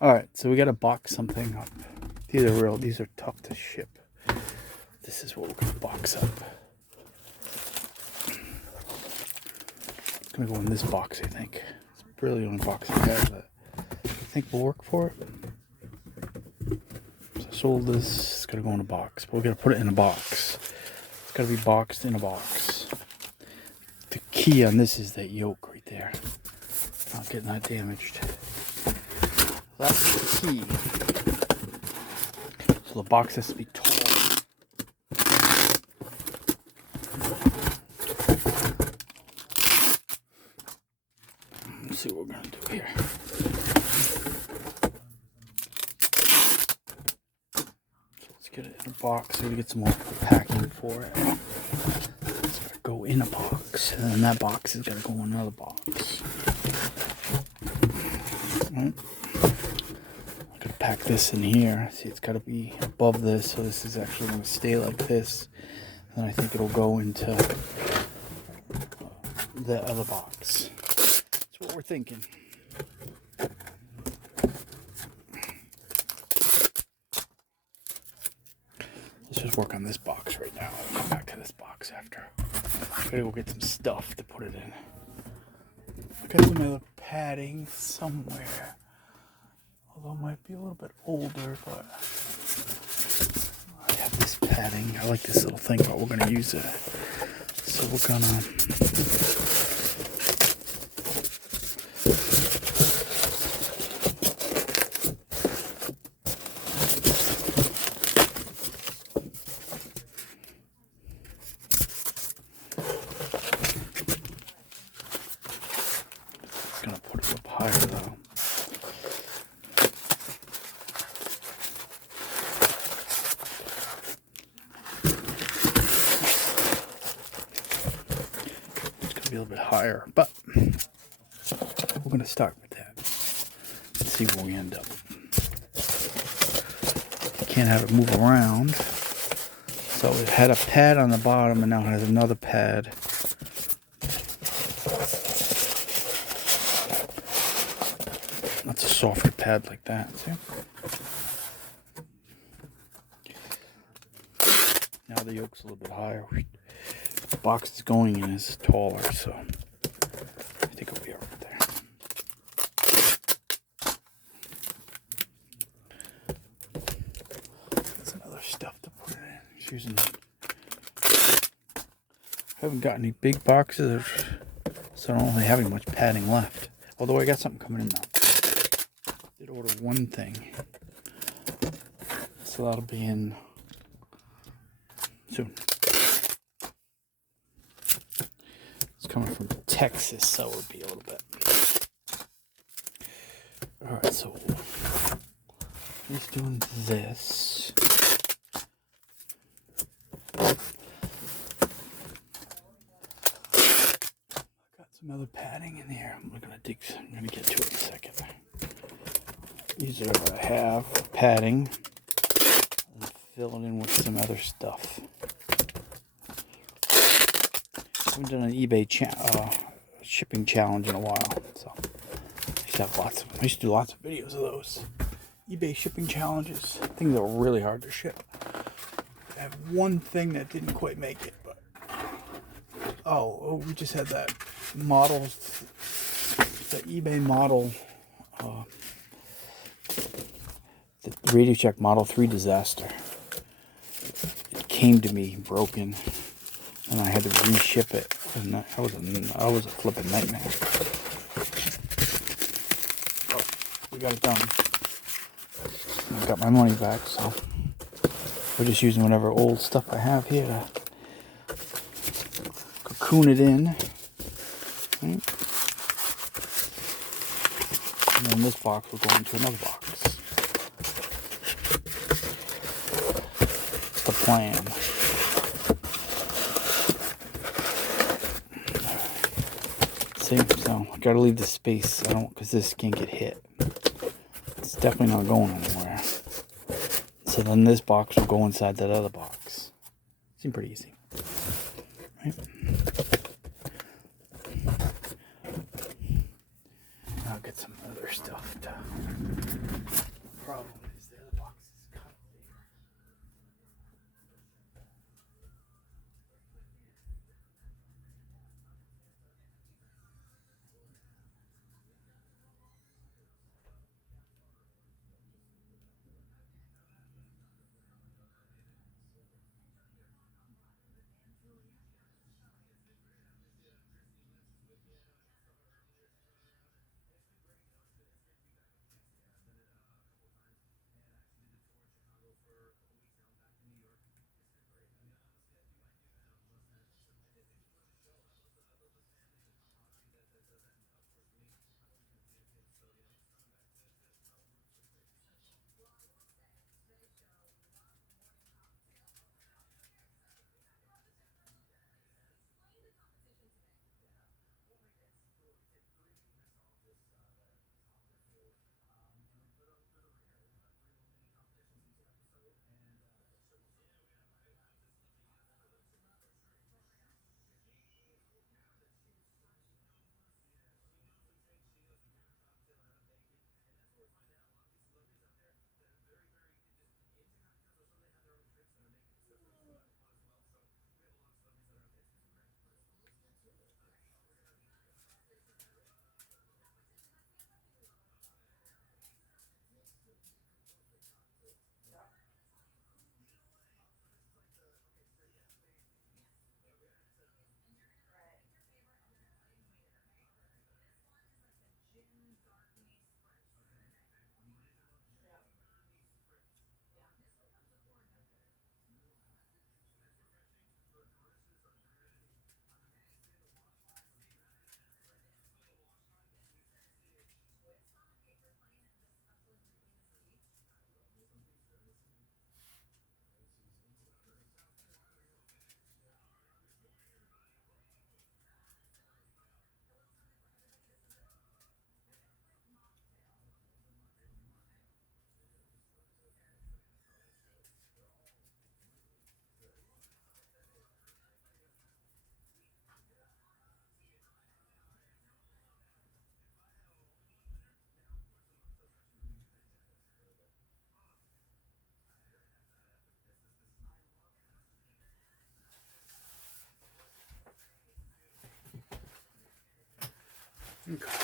Alright, so we gotta box something up. These are real, these are tough to ship. This is what we're gonna box up. It's gonna go in this box, I think. It's really the only box I have that I think will work for it. So I sold this, it's gonna go in a box, but we're gonna put it in a box. It's gotta be boxed in a box. The key on this is that yoke right there. Not getting that damaged. That's the key. So the box has to be tall. Let's see what we're gonna do here. So let's get it in a box so we get some more packing for it. It's gotta go in a box, and then that box is gonna go in another box. Right. I'm gonna pack this in here. See, it's gotta be above this, so this is actually gonna stay like this. Then I think it'll go into the other box. That's what we're thinking. Let's just work on this box right now. We'll come back to this box after. Gotta go get some stuff to put it in. I got some other padding somewhere. Although it might be a little bit older, but I have this padding. I like this little thing, but we're gonna use it. So we're gonna put it up higher though. It's gonna be a little bit higher, but we're gonna start with that. Let's see where we end up. You can't have it move around. So it had a pad on the bottom and now it has another pad. That's a softer pad like that, see? Now the yoke's a little bit higher. The box it's going in is taller, so I think it'll be alright there. Got some other stuff to put it in. Just using. I haven't got any big boxes, so I don't really have any much padding left. Although I got something coming in now. Did order one thing, so that'll be in soon. It's coming from Texas, so it'll be a little bit. Alright, so he's doing this. Got some other padding in here. I'm gonna get to it in a second. These are what I have, padding, and fill it in with some other stuff. I haven't done an eBay shipping challenge in a while, so I used to do lots of videos of those. eBay shipping challenges, things that were really hard to ship. I have one thing that didn't quite make it, but we just had that model, the eBay model. The Radio Shack Model 3 disaster. It came to me broken, and I had to reship it, and that was a flipping nightmare. But we got it done. I got my money back, so we're just using whatever old stuff I have here to cocoon it in. And then this box will go into another box. The plan. See, so I gotta leave the space. Because this can't get hit. It's definitely not going anywhere. So then this box will go inside that other box. Seems pretty easy, right? I'll get some other stuff to Problem is the other box is cut there. Okay.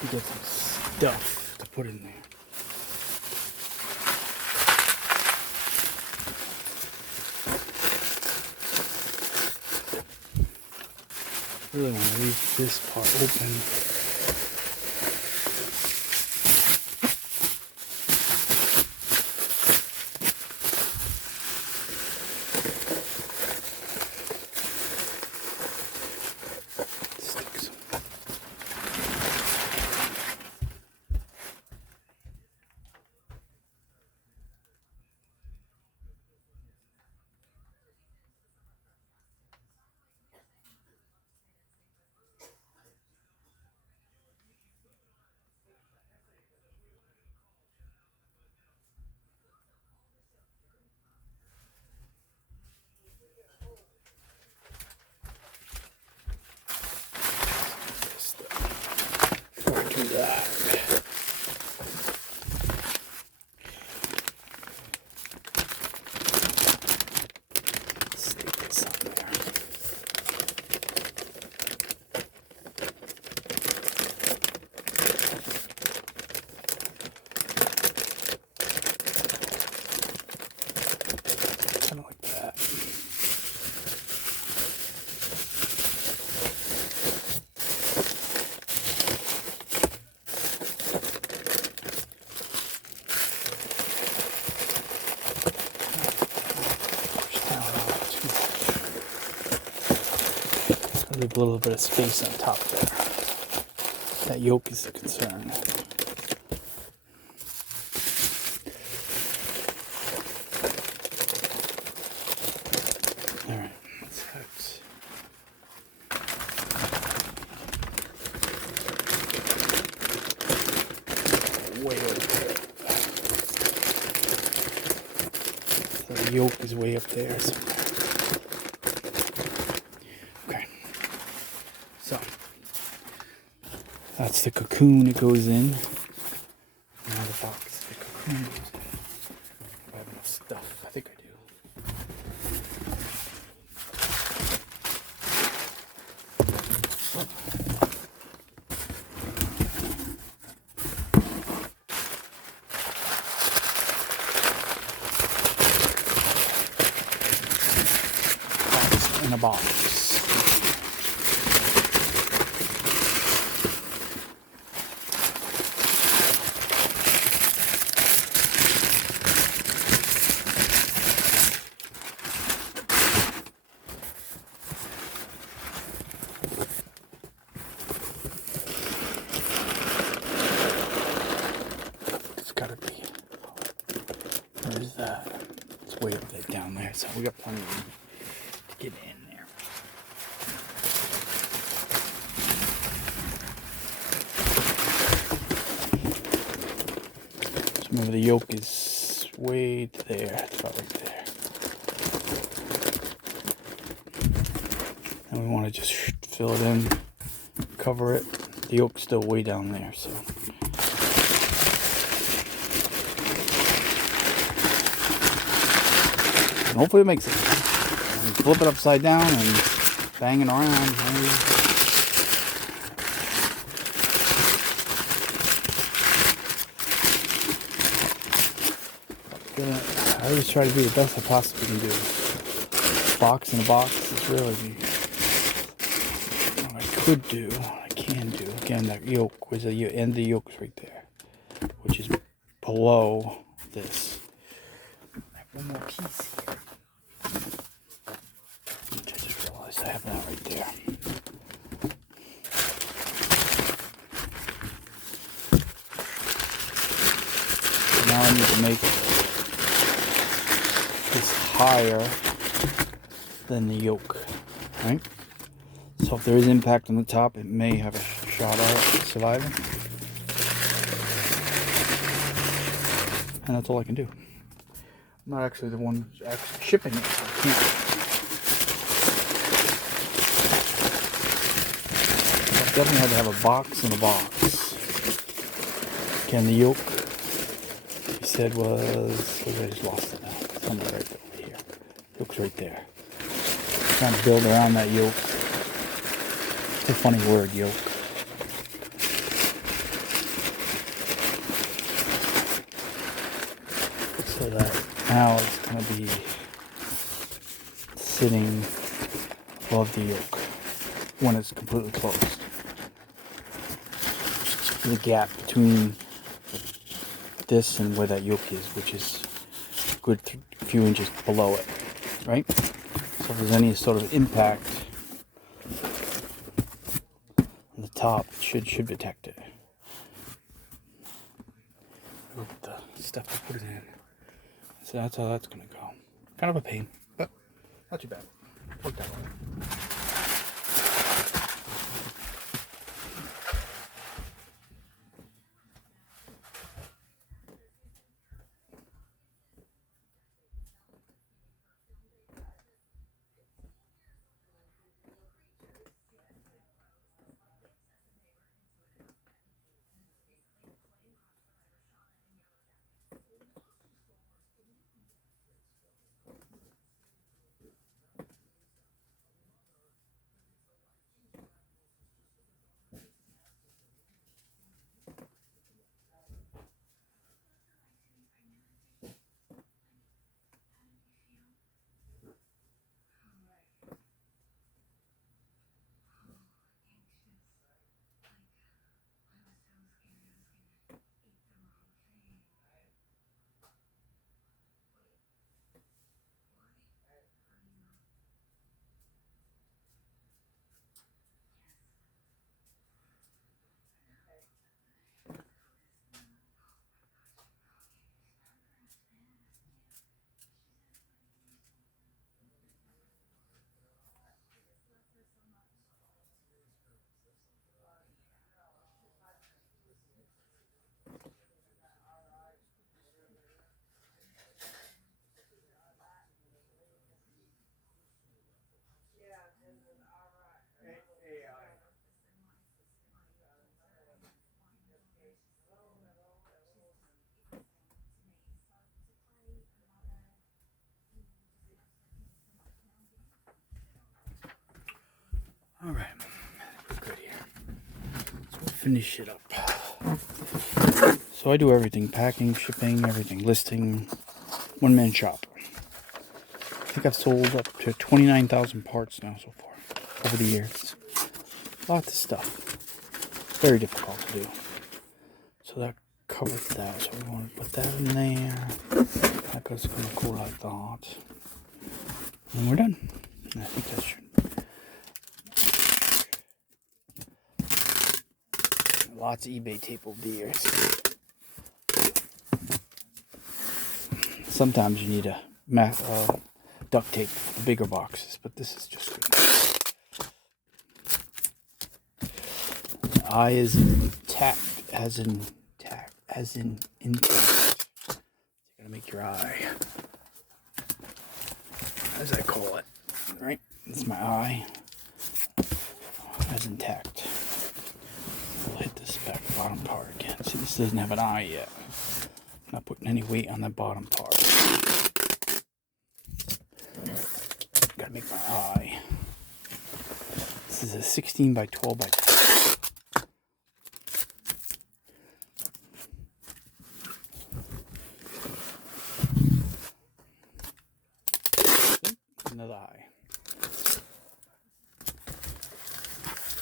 We get some stuff to put in there. Really want to leave this part open. Stick some. Before I do that, stick this on there. Kind of like that. Leave a little bit of space on top there. That yolk is the concern. All right, that's out. Way over there. So the yolk is way up there. So. Okay. So that's That's the cocoon it goes in. Now the box, the cocoon goes in. I have enough stuff. I think I do. Box in a box. Gotta be. Where's that? It's way up there, down there, so we got plenty of room to get in there. So remember, the yoke is way to there. It's about right there. And we want to just fill it in, cover it. The yoke's still way down there, so. And hopefully it makes it. And flip it upside down and bang it around. I always try to do the best I possibly can do. Box in a box is really what I could do, I can do. Again, that yoke was the end of the yoke is right there, which is below this. I have one more piece here. Which I just realized I have that right there. Now I need to make this higher than the yoke, right? So if there is impact on the top, it may have a shot at surviving. And that's all I can do. I'm not actually the one actually shipping it, so I can't. I definitely had to have a box in a box. Again, the yoke, he said was, I just lost it now. Somewhere right over here. Yoke's right there. Trying to build around that yoke. It's a funny word, yoke. So that now it's going to be sitting above the yoke when it's completely closed. The gap between this and where that yoke is, which is a good few inches below it, right? So if there's any sort of impact on the top, it should detect it. Look at the stuff I put it in. So that's how that's gonna go. Kind of a pain, but not too bad. Worked out well. Alright, we're good here. So we'll finish it up. So I do everything, packing, shipping, everything, listing, one-man shop. I think I've sold up to 29,000 parts now so far, over the years. Lots of stuff. Very difficult to do. So that covers that, so we want to put that in there. That goes kind of cool like that. And we're done. And I think that should. Lots of eBay tape over the years. Sometimes you need a duct tape for the bigger boxes, but this is just good. The eye is intact, as in intact. You're gonna make your eye, as I call it, right? It's my eye, as intact. We'll hit this back bottom part again. See, this doesn't have an eye yet. I'm not putting any weight on that bottom part. Gotta make my eye. This is a 16 by 12 by 12. Another eye.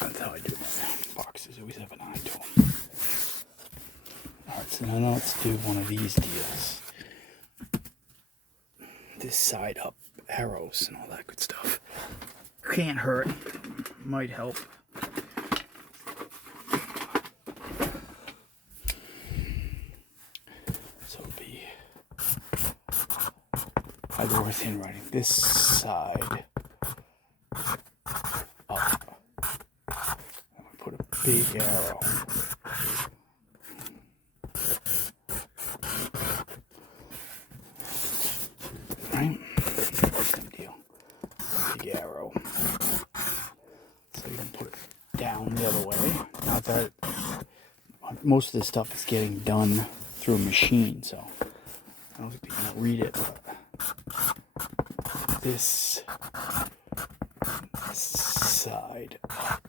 That's how I do my boxes. Always have an eye to them. Alright, so now let's do one of these deals. This side up arrows and all that good stuff. Can't hurt. Might help. So it'll be either worth handwriting. This side up. Put a big arrow. Right? Same deal. Big arrow. So you can put it down the other way. Not that most of this stuff is getting done through a machine, so I don't think people can read it. But this side up.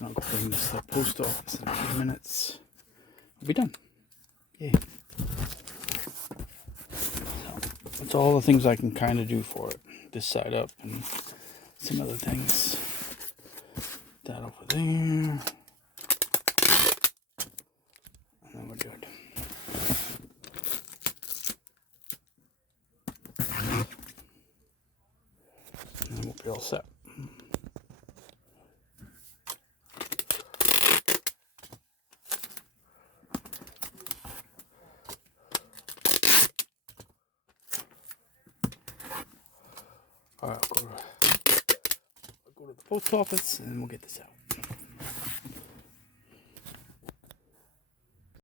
I'll go bring this to the post office in a few minutes. We'll be done. Yay. So, that's all the things I can kind of do for it. This side up and some other things. That over there. And then we're good. And then we'll be all set. Alright, I'll go to the post office and we'll get this out.